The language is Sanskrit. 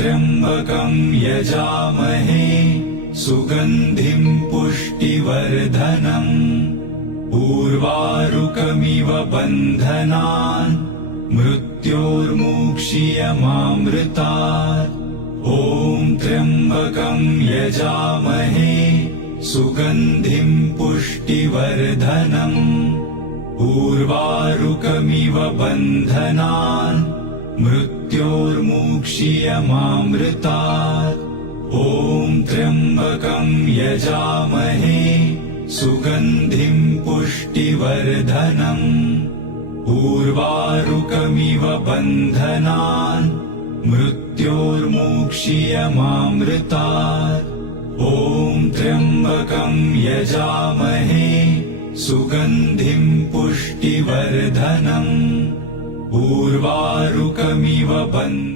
त्र्यम्बकं यजामहे सुगन्धिं पुष्टिवर्धनम् उर्वारुकमिव बन्धनान् मृत्योर्मुक्षीयमामृतात् ॐ त्र्यम्बकं यजामहे सुगन्धिं पुष्टिवर्धनम् उर्वारुकमिव बन्धनान् मृत्योर्मुक्षीयमामृतात् ॐ त्र्यम्बकं यजामहे सुगन्धिं पुष्टिवर्धनम् उर्वारुकमिव बन्धनान् मृत्योर्मुक्षीयमामृतात् ॐ त्र्यम्बकं यजामहे सुगन्धिं पुष्टिवर्धनम् उर्वारुकमिव बन्धनान्